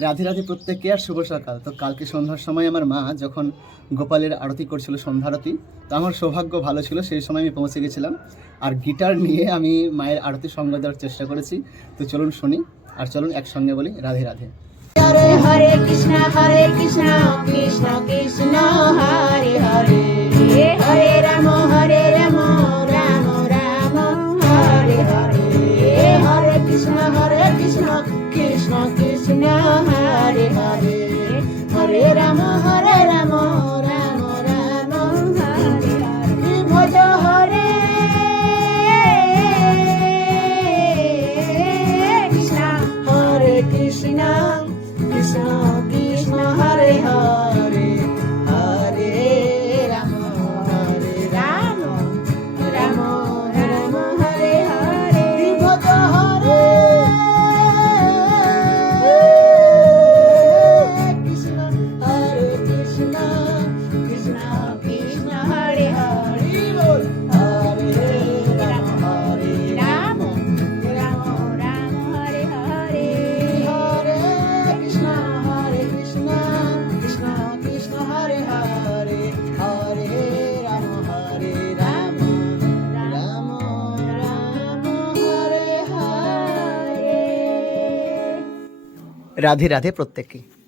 রাধে রাধে প্রত্যেককে, আর শুভ সকাল। তো কালকে সন্ধ্যার সময় আমার মা যখন গোপালের আরতি করছিল, সন্ধ্যারতি, তো আমার সৌভাগ্য ভালো ছিল, সেই সময় আমি পৌঁছে গেছিলাম। আর গিটার নিয়ে আমি মায়ের আরতি সঙ্গ দেওয়ার চেষ্টা করেছি। তো চলুন শুনি, আর চলুন একসঙ্গে বলি রাধে রাধে। হরে হরে কৃষ্ণ কৃষ্ণ কৃষ্ণ হরে হরে, হরে রাম রাম রাম হরে হরে, হরে কৃষ্ণ কৃষ্ণ কৃষ্ণ হরে হরে, হরে রাম রাম রাম হরে হরে। ভজ হরে কৃষ্ণ, হরে কৃষ্ণ কৃষ্ণ কৃষ্ণ হরে হরে, হরে রাম রাম রাম হরে হরে। ভজ হরে কৃষ্ণ, হরে কৃষ্ণ কৃষ্ণ কৃষ্ণ হরে হরে, হরে রাম রাম রাম হরে হরে, হরে কৃষ্ণ কৃষ্ণ কৃষ্ণ হরে হরে, হরে রাম রাম রাম হরে হরে। রাধে রাধে প্রত্যেককে।